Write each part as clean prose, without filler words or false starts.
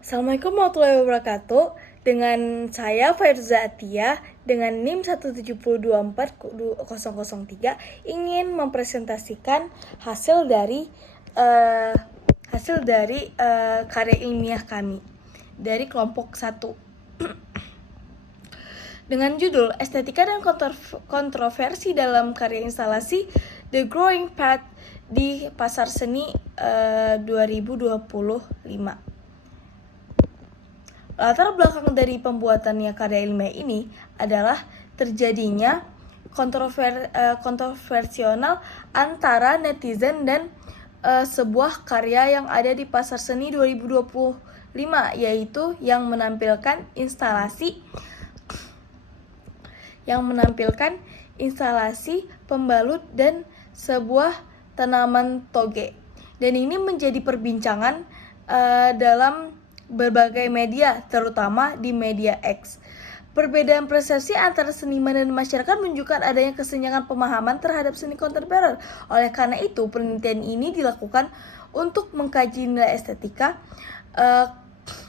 Assalamualaikum warahmatullahi wabarakatuh. Dengan saya Fairza Atia dengan NIM 1724003 ingin mempresentasikan hasil dari karya ilmiah kami dari kelompok 1 dengan judul Estetika dan Kontroversi dalam Karya Instalasi The Growing Path di Pasar Seni 2025. Latar belakang dari pembuatannya karya ilmiah ini adalah terjadinya kontroversial antara netizen dan sebuah karya yang ada di Pasar Seni 2025, yaitu yang menampilkan instalasi pembalut dan sebuah tanaman toge. Dan ini menjadi perbincangan dalam berbagai media, terutama di media X. Perbedaan persepsi antara seniman dan masyarakat menunjukkan adanya kesenjangan pemahaman terhadap seni kontemporer. Oleh karena itu, penelitian ini dilakukan untuk mengkaji nilai estetika,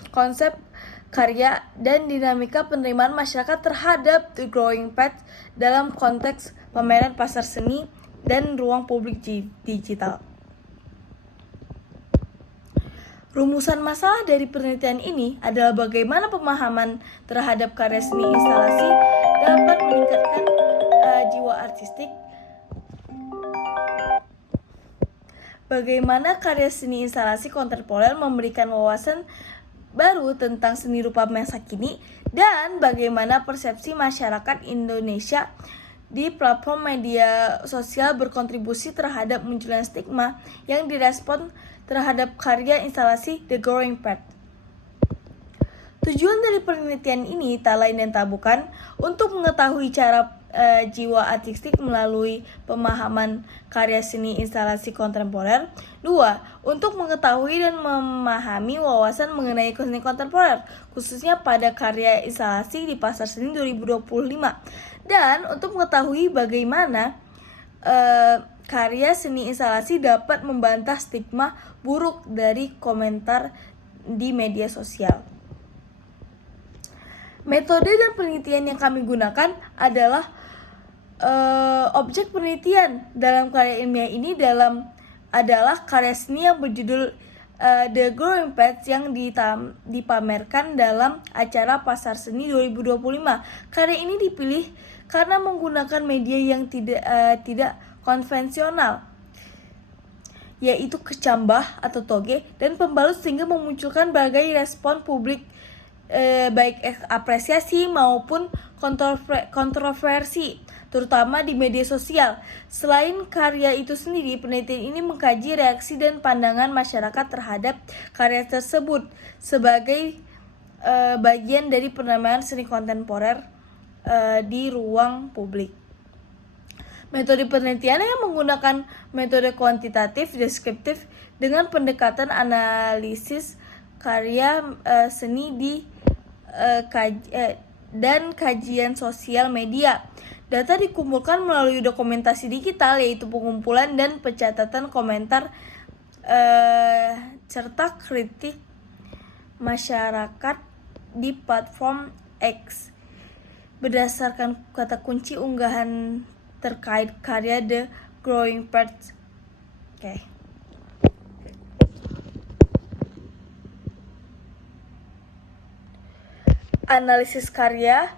konsep karya, dan dinamika penerimaan masyarakat terhadap The Growing Path dalam konteks pameran pasar seni dan ruang publik digital. Rumusan masalah dari penelitian ini adalah bagaimana pemahaman terhadap karya seni instalasi dapat meningkatkan jiwa artistik. Bagaimana karya seni instalasi kontemporer memberikan wawasan baru tentang seni rupa masa kini, dan bagaimana persepsi masyarakat Indonesia di platform media sosial berkontribusi terhadap munculnya stigma yang direspon terhadap karya instalasi The Growing Path. Tujuan dari penelitian ini tak lain dan tak bukan untuk mengetahui cara jiwa artistik melalui pemahaman karya seni instalasi kontemporer. 2. Untuk mengetahui dan memahami wawasan mengenai seni kontemporer, khususnya pada karya instalasi di Pasar Seni 2025. Dan untuk mengetahui bagaimana karya seni instalasi dapat membantah stigma buruk dari komentar di media sosial. Metode dan penelitian yang kami gunakan adalah objek penelitian dalam karya ilmiah ini adalah karya seni yang berjudul The Growing Path yang dipamerkan dalam acara Pasar Seni 2025. Karya ini dipilih karena menggunakan media yang tidak konvensional, yaitu kecambah atau toge dan pembalut, sehingga memunculkan berbagai respon publik, baik apresiasi maupun kontroversi, terutama di media sosial. Selain karya itu sendiri, penelitian ini mengkaji reaksi dan pandangan masyarakat terhadap karya tersebut sebagai bagian dari penerimaan seni kontemporer di ruang publik. Metode penelitian yang menggunakan metode kuantitatif deskriptif dengan pendekatan analisis karya seni dan kajian sosial media. Data dikumpulkan melalui dokumentasi digital, yaitu pengumpulan dan pencatatan komentar serta kritik masyarakat di platform X berdasarkan kata kunci unggahan terkait karya The Growing Path. Analisis karya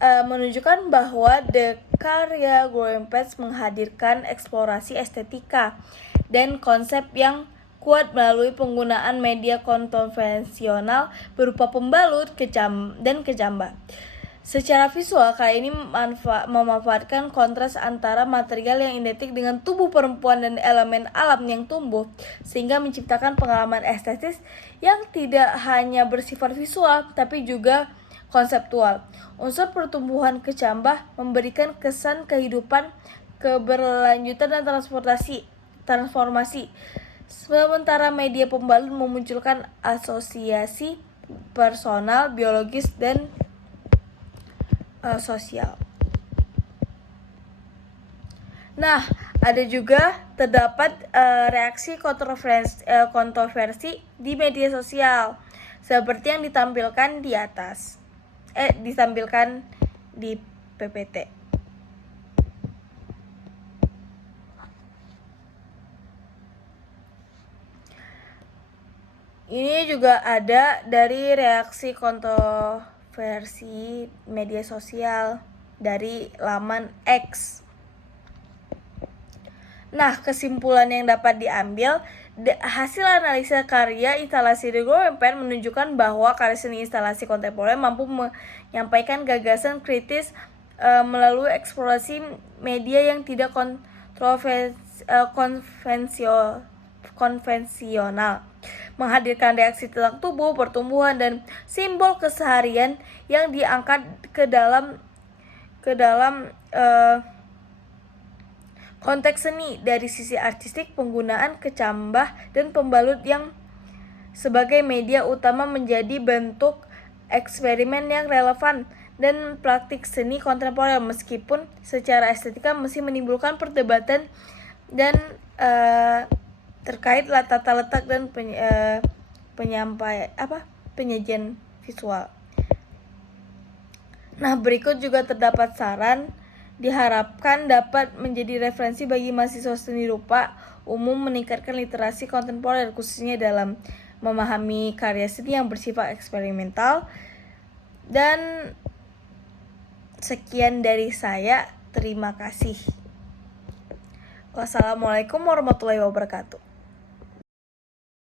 menunjukkan bahwa The Karya Growing Path menghadirkan eksplorasi estetika dan konsep yang kuat melalui penggunaan media konvensional berupa pembalut dan kecambah. Secara visual, karya ini memanfaatkan kontras antara material yang identik dengan tubuh perempuan dan elemen alam yang tumbuh, sehingga menciptakan pengalaman estetis yang tidak hanya bersifat visual, tapi juga konseptual. Unsur pertumbuhan kecambah memberikan kesan kehidupan, keberlanjutan, dan transformasi. Sementara media pembalut memunculkan asosiasi personal, biologis, dan sosial. Nah, ada juga terdapat reaksi kontroversi di media sosial. seperti yang ditampilkan di atas. Ditampilkan di PPT. Ini juga ada dari reaksi kontroversi media sosial dari laman X. Nah, kesimpulan yang dapat diambil, hasil analisa karya instalasi The Growing Pains menunjukkan bahwa karya seni instalasi kontemporer mampu menyampaikan gagasan kritis melalui eksplorasi media yang tidak konvensional, menghadirkan reaksi tentang tubuh, pertumbuhan, dan simbol keseharian yang diangkat ke dalam konteks seni. Dari sisi artistik, penggunaan kecambah dan pembalut yang sebagai media utama menjadi bentuk eksperimen yang relevan dan praktik seni kontemporer, meskipun secara estetika masih menimbulkan perdebatan dan terkait tata letak dan penyajian visual. Nah, berikut juga terdapat saran diharapkan dapat menjadi referensi bagi mahasiswa seni rupa umum meningkatkan literasi kontemporer, khususnya dalam memahami karya seni yang bersifat eksperimental. Dan sekian dari saya, terima kasih. Wassalamualaikum warahmatullahi wabarakatuh.